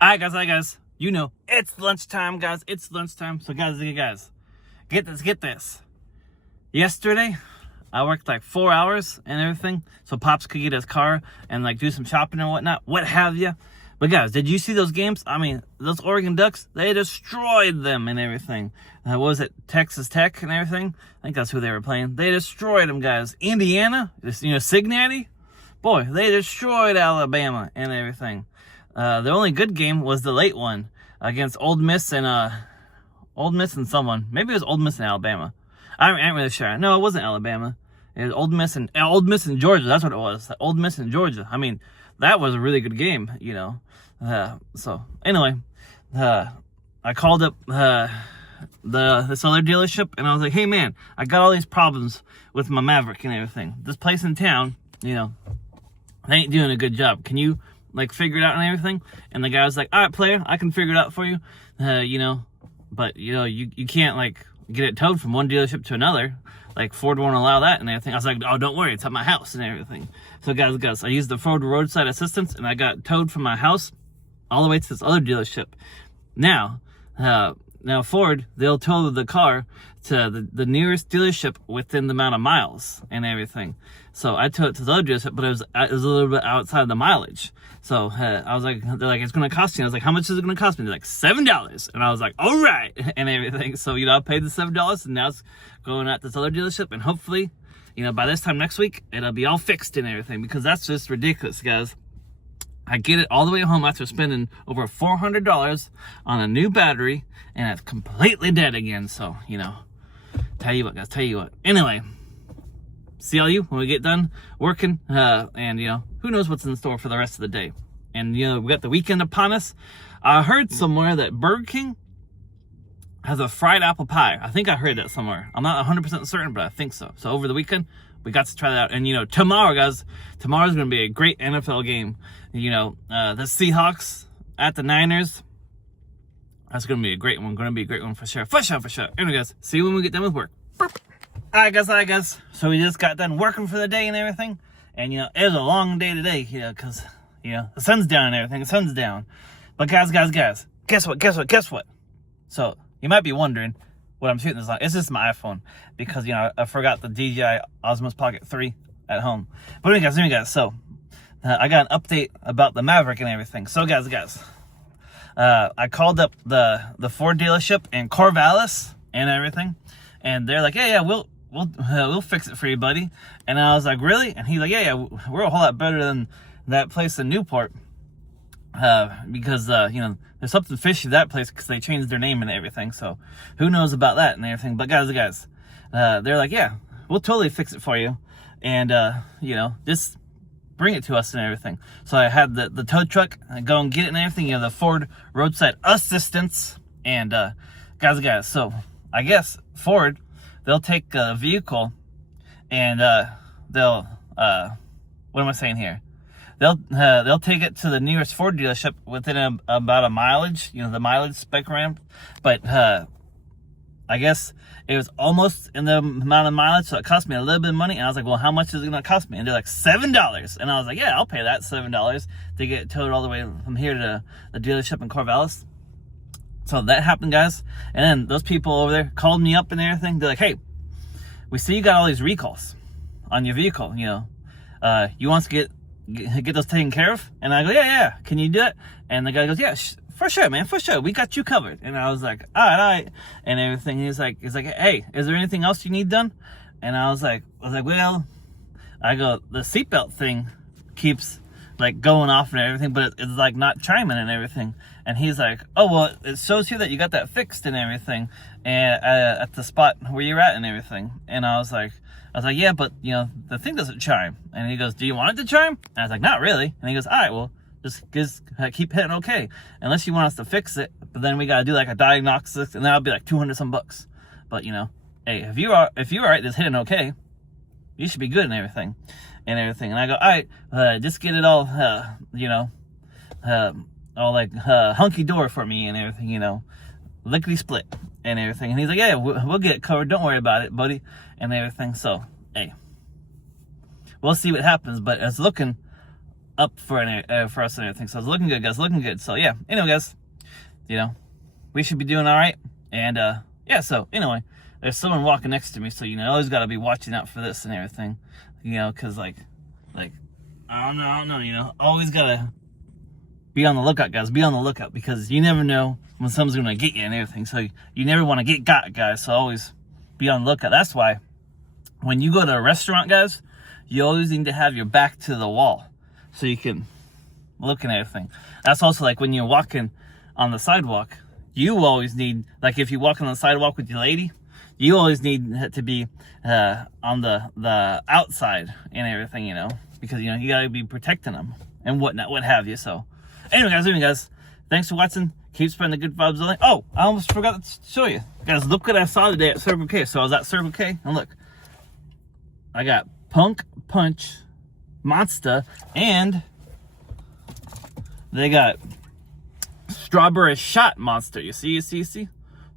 All right, guys. You know, it's lunchtime, guys. It's lunchtime. So, guys, get this. Yesterday, I worked like 4 hours and everything, so Pops could get his car and like do some shopping and whatnot, what have you. But guys, did you see those games? I mean, those Oregon Ducks, they destroyed them and everything. What was it, Texas Tech and everything? I think that's who they were playing. They destroyed them, guys. Indiana, Cincinnati, boy, they destroyed Alabama and everything. The only good game was the late one against Ole Miss and someone. Maybe it was Ole Miss and Alabama. I ain't really sure. No, it wasn't Alabama. It was Ole Miss and Georgia. That's what it was. Ole Miss and Georgia. I mean, that was a really good game, you know. So anyway, I called up this other dealership and I was like, "Hey man, I got all these problems with my Maverick and everything. This place in town, you know, they ain't doing a good job. Can you like figure it out and everything?" And the guy was like, "All right, player, I can figure it out for you. You know, but you know, you can't like get it towed from one dealership to another. Like Ford won't allow that and everything." I was like, "Oh, don't worry, it's at my house and everything." So guys, I used the Ford roadside assistance and I got towed from my house all the way to this other dealership. Now Ford, they'll tow the car to the nearest dealership within the amount of miles and everything. So I towed it to the other dealership, but it was a little bit outside of the mileage. So I was like, they're like, "It's going to cost you." I was like, "How much is it going to cost me?" They're like, $7. And I was like, "All right," and everything. So, you know, I paid the $7 and now it's going at this other dealership. And hopefully, you know, by this time next week, it'll be all fixed and everything, because that's just ridiculous, guys. I get it all the way home after spending over $400 on a new battery and it's completely dead again. So, you know, tell you what, guys, Anyway, see all you when we get done working, and, you know, who knows what's in store for the rest of the day. And, you know, we got the weekend upon us. I heard somewhere that Burger King has a fried apple pie. I think I heard that somewhere. I'm not 100% certain, but I think so. So over the weekend, we got to try that out. And, you know, tomorrow's going to be a great NFL game. You know, the Seahawks at the Niners. That's going to be a great one. For sure. Anyway, guys, see you when we get done with work. All right, guys. So we just got done working for the day and everything. And, you know, it was a long day today, you know, because, you know, the sun's down and everything. The sun's down. But, guys, guess what? So, you might be wondering what I'm shooting this on. It's just my iPhone because, you know, I forgot the DJI Osmo Pocket 3 at home. But anyway, guys, so I got an update about the Maverick and everything. So, guys, I called up the Ford dealership in Corvallis and everything, and they're like, yeah, we'll fix it for you, buddy. And I was like, really? And he's like, yeah, we're a whole lot better than that place in Newport, because you know, there's something fishy that place because they changed their name and everything. So who knows about that and everything. But guys, they're like, yeah, we'll totally fix it for you, and you know, just bring it to us and everything. So I had the tow truck go and get it and everything, you know, the Ford roadside assistance. And guys, so I guess Ford, they'll take a vehicle and they'll what am I saying here? They'll take it to the nearest Ford dealership within about a mileage, you know, the mileage spec ramp. But I guess it was almost in the amount of mileage, so it cost me a little bit of money. And I was like, well, how much is it going to cost me? And they're like, $7. And I was like, yeah, I'll pay that $7 to get it towed all the way from here to the dealership in Corvallis. So that happened, guys. And then those people over there called me up and everything. They're like, hey, we see you got all these recalls on your vehicle, you know. You want to get those taken care of? And I go, yeah. Can you do it? And the guy goes, yeah, for sure, man, for sure. We got you covered. And I was like, all right. And everything. He's like, hey, is there anything else you need done? And I was like, well, I go, the seatbelt thing keeps like going off and everything, but it's like not chiming and everything. And he's like, oh, well, it shows here that you got that fixed and everything, and at the spot where you're at and everything. And I was like, yeah, but you know, the thing doesn't chime. And he goes, do you want it to chime? And I was like, not really. And he goes, all right, well, just keep hitting okay, unless you want us to fix it. But then we gotta do like a diagnostics, and that'll be like $200 some bucks. But you know, hey, if you're all right, just hitting okay, you should be good and everything. And I go, all right, just get it all, you know, all like hunky dory for me and everything, you know, lickety split and everything. And he's like, yeah, we'll get it covered. Don't worry about it, buddy, and everything. So, hey, we'll see what happens. But it's looking up for us and everything. So it's looking good, guys. Looking good. So yeah. Anyway, guys, we should be doing all right. And yeah. So anyway, there's someone walking next to me, so always got to be watching out for this and everything. Because like I don't know. Always gotta be on the lookout, guys. Be on the lookout because you never know when someone's gonna get you and everything. So you never want to get got, guys. So always be on the lookout. That's why when you go to a restaurant, guys, you always need to have your back to the wall so you can look and everything. That's also like when you're walking on the sidewalk. You always need, like if you walk on the sidewalk with your lady, you always need to be on the outside and everything, because you gotta be protecting them and whatnot, what have you. So anyway, guys, thanks for watching. Keep spreading the good vibes. Oh, I almost forgot to show you, guys. Look what I saw today at Circle K. So I was at Circle K, and look, I got Punk Punch Monster, and they got Strawberry Shot Monster. You see?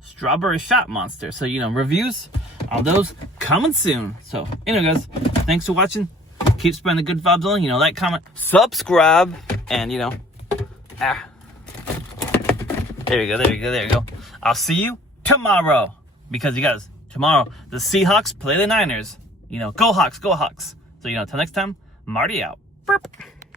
Strawberry Shot Monster. So, reviews on those coming soon. So, anyway, guys, thanks for watching. Keep spreading the good vibes on. Like, comment, subscribe, and, there you go. I'll see you tomorrow. Because, you guys, tomorrow, the Seahawks play the Niners. Go Hawks, go Hawks. So, till next time, Marty out. Burp.